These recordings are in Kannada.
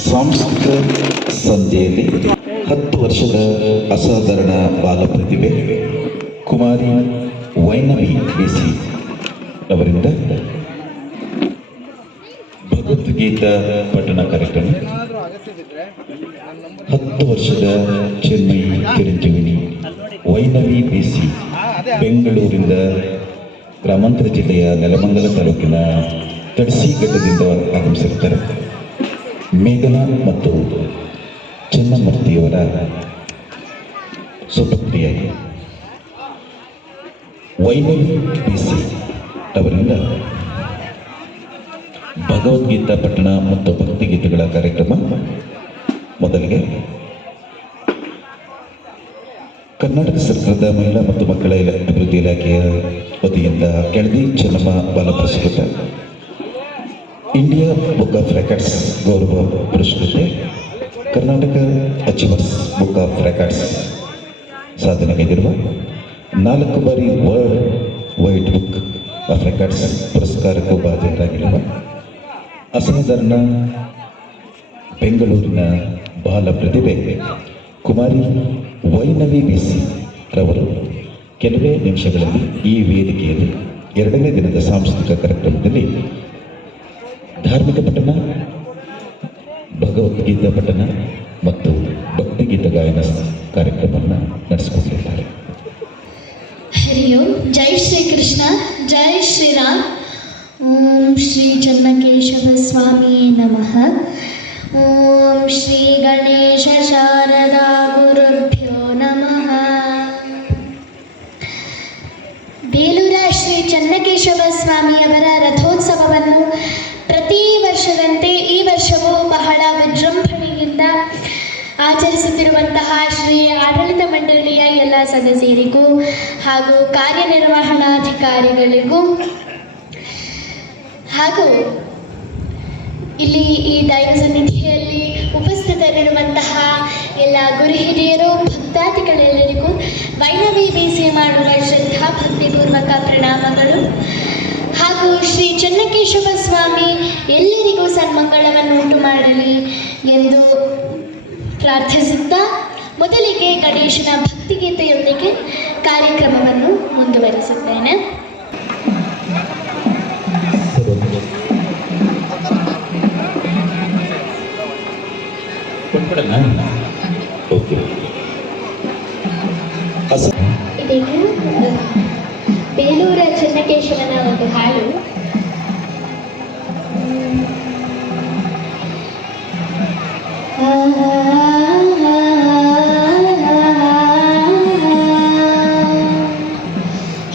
ಸಾಂಸ್ಕೃತಿಕ ಸಂಧ್ಯೆಯಲ್ಲಿ 10 ವರ್ಷದ ಅಸಾಧಾರಣ ಬಾಲ ಪ್ರತಿಭೆ ಕುಮಾರಿ ವೈನವಿ ಬಿಸಿ ಅವರಿಂದ ಭಗವದ್ಗೀತಾ ಪಠಣ ಕಾರ್ಯಕ್ರಮ. 10 ವರ್ಷದ ಚೆನ್ನೈ ಚಿರಂಜೀವಿನಿ ವೈನವಿ ಬಿಸಿ ಬೆಂಗಳೂರಿಂದ ಗ್ರಾಮಾಂತರ ಜಿಲ್ಲೆಯ ನೆಲಮಂಗಲ ತಾಲೂಕಿನ ತಡಸಿ ಘಟ್ಟದಿಂದ ಆಗಮಿಸಿರುತ್ತಾರೆ. ಮೇಘನಾ ಮತ್ತು ಚನ್ನಮೂರ್ತಿಯವರ ಸುಪುತ್ರಿಯಾಗಿ ವೈನವಿ ಬಿಸಿ ಅವರಿಂದ ಭಗವದ್ಗೀತಾ ಪಠಣ ಮತ್ತು ಭಕ್ತಿಗೀತೆಗಳ ಕಾರ್ಯಕ್ರಮ. ಮೊದಲಿಗೆ ಕರ್ನಾಟಕ ಸರ್ಕಾರದ ಮಹಿಳಾ ಮತ್ತು ಮಕ್ಕಳ ಅಭಿವೃದ್ಧಿ ಇಲಾಖೆಯ ವತಿಯಿಂದ ಕೆಳದಿ ಚೆನ್ನಮ್ಮ ಬಾಲ ಪುರಸ್ಕೃತ ಇಂಡಿಯಾ ಬುಕ್ ಆಫ್ ರೆಕಾರ್ಡ್ಸ್ ಗೌರವ ಪುರಸ್ಕೃತೆ Karnataka achievers book of records ಸಾಧನೆಗೈದಿರುವ 4 ಬಾರಿ world wide book of records ಪುರಸ್ಕಾರಕ್ಕೂ ಭಾಜನರಾಗಿರುವ ಅಸಾಧಾರಣ ಬೆಂಗಳೂರಿನ ಬಾಲ ಪ್ರತಿಭೆ ಕುಮಾರಿ ವೈನವಿ ಬಿಸಿ ರವರು ಕೆಲವೇ ನಿಮಿಷಗಳಲ್ಲಿ ಈ ವೇದಿಕೆಯಲ್ಲಿ 2ನೇ ದಿನದ ಸಾಂಸ್ಕೃತಿಕ ಕಾರ್ಯಕ್ರಮದಲ್ಲಿ ಧಾರ್ಮಿಕ ಪಠಣ, ಭಗವದ್ಗೀತಾ ಪಠಣ ಮತ್ತು ಭಕ್ತಿಗೀತ ಗಾಯನ ಕಾರ್ಯಕ್ರಮವನ್ನು ನಡೆಸಿಕೊಂಡಿದ್ದಾರೆ. ಹರಿ ಓಂ. ಜೈ ಶ್ರೀ ಕೃಷ್ಣ, ಜೈ ಶ್ರೀರಾಮ್. ಓಂ ಶ್ರೀ ಚನ್ನಕೇಶವ ಸ್ವಾಮಿ ನಮಃ. ಓಂ ಶ್ರೀ ಗಣೇಶ ಶಾರದಾ ಗುರುಭ್ಯೋ ನಮಃ. ಬೇಲೂರ ಶ್ರೀ ಚನ್ನಕೇಶವ ಸ್ವಾಮಿಯವರ ರಥೋತ್ಸವವನ್ನು ಪ್ರತಿ ವರ್ಷದಂತೆ ಈ ವರ್ಷವೂ ಬಹಳ ವಿಜೃಂಭಣೆಯಿಂದ ಆಚರಿಸುತ್ತಿರುವಂತಹ ಶ್ರೀ ಆಡಳಿತ ಮಂಡಳಿಯ ಎಲ್ಲ ಸದಸ್ಯರಿಗೂ ಹಾಗೂ ಕಾರ್ಯನಿರ್ವಹಣಾಧಿಕಾರಿಗಳಿಗೂ ಹಾಗೂ ಇಲ್ಲಿ ಈ ದೈವ ಸನ್ನಿಧಿಯಲ್ಲಿ ಉಪಸ್ಥಿತರಿರುವಂತಹ ಎಲ್ಲ ಗುರು ಹಿರಿಯರು ಭಕ್ತಾದಿಗಳೆಲ್ಲರಿಗೂ ವೈನವಿ ಬಿಸಿ ಮಾಡುವ ಶ್ರದ್ಧಾ ಭಕ್ತಿಪೂರ್ವಕ ಪ್ರಣಾಮಗಳು. ಹಾಗೂ ಶ್ರೀ ಚನ್ನಕೇಶವ ಸ್ವಾಮಿ ಎಲ್ಲರಿಗೂ ಸನ್ಮಂಗಳವನ್ನು ಉಂಟು ಮಾಡಲಿ ಎಂದು ಪ್ರಾರ್ಥಿಸುತ್ತಾ ಮೊದಲಿಗೆ ಗಣೇಶನ ಭಕ್ತಿಗೀತೆಯೊಂದಿಗೆ ಕಾರ್ಯಕ್ರಮವನ್ನು ಮುಂದುವರಿಸುತ್ತೇನೆ. ಇದೀಗ ಬೇಲೂರ ಚನ್ನಕೇಶವನ ಒಂದು ಹಾಡು.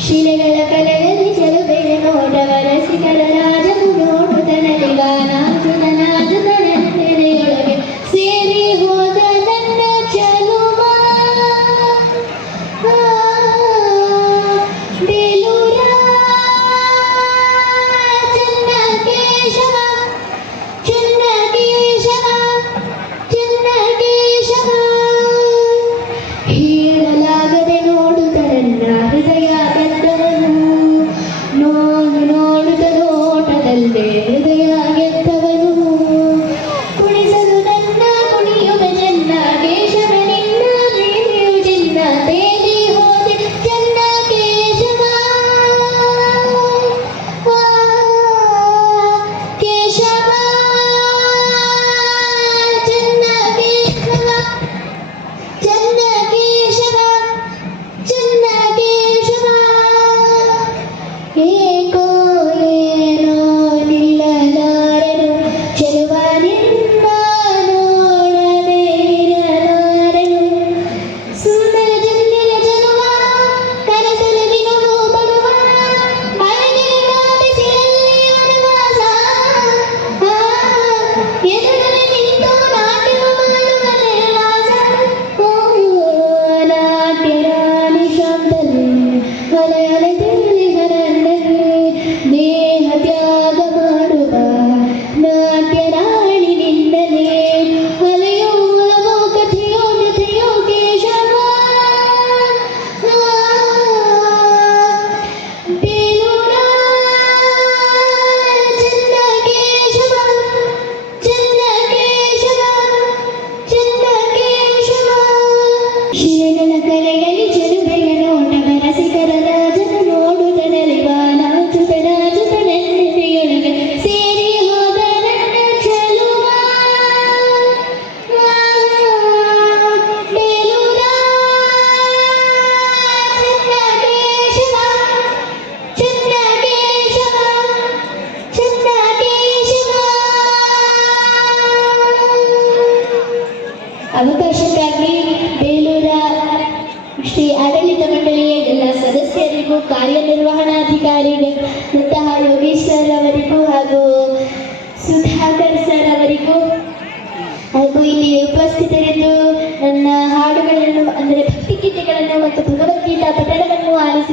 ಶಿಲೆಗಳ ಕಲೆಯಲ್ಲಿ ಚೆಲುವೆಯ ನೋಟವರ ಸಿಗಲ ರಾಜನು ನೋಡುತ್ತನಲ್ಲಿ ಗಾನಾಜುತನಾಜುತನ ತೆರೆಯೊಳಗೆ ಸೇರಿ ಹೋದ ನನ್ನ ಚಲುವ ಬೇಲೂರ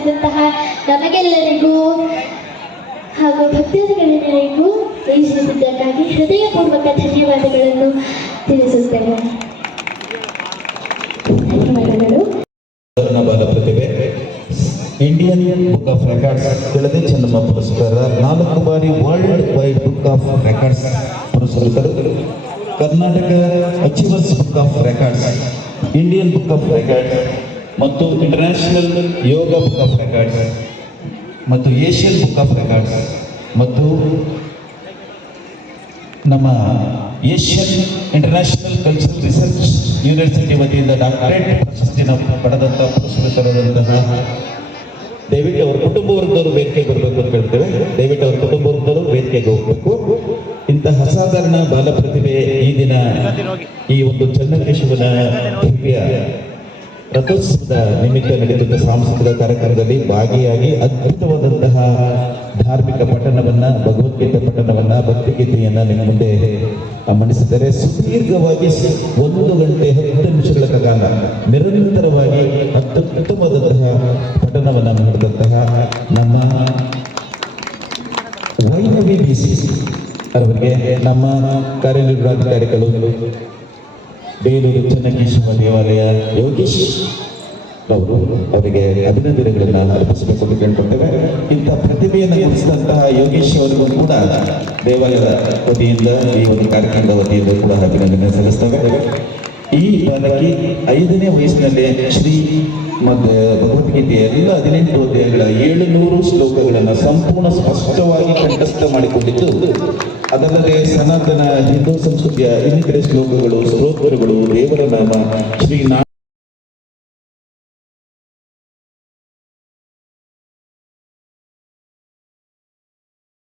ಸಹಕರಿಸಿದಂತಹ ನಮಗೆಲ್ಲರಿಗೂ ಹಾಗೂ ಭಕ್ತಾದಿಗಳೆಲ್ಲರಿಗೂ ವಹಿಸಿದ್ದಕ್ಕಾಗಿ ಹೃದಯಪೂರ್ವಕ ಧನ್ಯವಾದಗಳನ್ನು ತಿಳಿಸುತ್ತೇನೆ. ಧನ್ಯವಾದಗಳು. ಬಾಲ ಪ್ರತಿಭೆ Indian book of records Keladi Chennamma ಪುರಸ್ಕಾರ, 4 ಬಾರಿ world wide book of records ಪುರಸ್ಕೃತರು, Karnataka achievers book of records, Indian book of records ಮತ್ತು international yoga book of records ಮತ್ತು ಏಷ್ಯನ್ ಬುಕ್ ಆಫ್ ರೆಕಾರ್ಡ್ಸ್ ಮತ್ತು ನಮ್ಮ Asian international cultural research university ವತಿಯಿಂದ ಡಾಕ್ಟರೇಟ್ ಪ್ರಶಸ್ತಿನ ಪಡೆದಂಥ ಪುರಸ್ಕೃತರಾದಂತಹ ದಯವಿಟ್ಟು ಅವರ ಕುಟುಂಬ ವರ್ಗದವರು ವೇದಿಕೆಗೆ ಬರಬೇಕು ಅಂತ ಹೇಳ್ತೇವೆ. ದಯವಿಟ್ಟು ಅವರ ಕುಟುಂಬ ವರ್ಗದವರು ವೇದಿಕೆಗೆ ಹೋಗಬೇಕು. ಇಂತಹ ಅಸಾಧಾರಣ ಬಾಲ ಪ್ರತಿಭೆ ಈ ದಿನ ಈ ಒಂದು ಚನ್ನಕೇಶವನ ದಿವ್ಯ ರಥೋತ್ಸವದ ನಿಮಿತ್ತ ನಡೆದಂತಹ ಸಾಂಸ್ಕೃತಿಕ ಕಾರ್ಯಕ್ರಮದಲ್ಲಿ ಭಾಗಿಯಾಗಿ ಅದ್ಭುತವಾದಂತಹ ಧಾರ್ಮಿಕ ಪಠಣವನ್ನ, ಭಗವದ್ಗೀತೆ ಪಠಣವನ್ನ, ಭಕ್ತಿಗೀತೆಯನ್ನ ನಿಮ್ಮ ಮುಂದೆ ಮಂಡಿಸಿದ್ದಾರೆ. ಸುದೀರ್ಘವಾಗಿ 1 ಗಂಟೆ 10 ನಿಮಿಷಗಳ ಕಾಲ ನಿರಂತರವಾಗಿ ಅತ್ಯುತ್ತಮವಾದಂತಹ ಪಠಣವನ್ನ ಮಾಡಿದಂತಹ ನಮ್ಮ ವೈನವಿ ಬಿಸಿ ಅವರಿಗೆ ನಮ್ಮ ಕಾರ್ಯನಿರ್ವಹಣಾಧಿಕಾರಿಗಳು ಬೇಲೂರು ಚನ್ನಕೇಶವ ದೇವಾಲಯ ಯೋಗೇಶ್ ಅವರಿಗೆ ಅಭಿನಂದನೆಗಳನ್ನು ಅರ್ಪಿಸಬೇಕು ಅಂತ ಕೇಳ್ಕೊಳ್ತೇವೆ. ಇಂಥ ಪ್ರತಿಭೆಯನ್ನು ಗುರುತಿಸಿದಂತಹ ಯೋಗೇಶ್ ಅವರಿಗೂ ಕೂಡ ದೇವಾಲಯದ ವತಿಯಿಂದ ಈ ಒಂದು ಕಾರ್ಯಕ್ರಮದ ವತಿಯಿಂದ ಕೂಡ ಅಭಿನಂದನೆ ಸಲ್ಲಿಸ್ತೇವೆ. ಈ ಬಾಲಕಿ 5ನೇ ವಯಸ್ಸಿನಲ್ಲಿ ಶ್ರೀ ಮತ್ತು ಭಗವದ್ಗೀತೆಯ ಎಲ್ಲ 18 ಅಧ್ಯಾಯಗಳ 700 ಶ್ಲೋಕಗಳನ್ನು ಸಂಪೂರ್ಣ ಸ್ಪಷ್ಟವಾಗಿ ಕಂಠಸ್ಥ ಮಾಡಿಕೊಂಡಿದ್ದು, ಅದಲ್ಲದೆ ಸನಾತನ ಹಿಂದೂ ಸಂಸ್ಕೃತಿಯ ಇನ್ನಿತರೆ ಶ್ಲೋಕಗಳು, ಸ್ತೋತ್ರಗಳು, ದೇವರ ನಾಮ, ಶ್ರೀ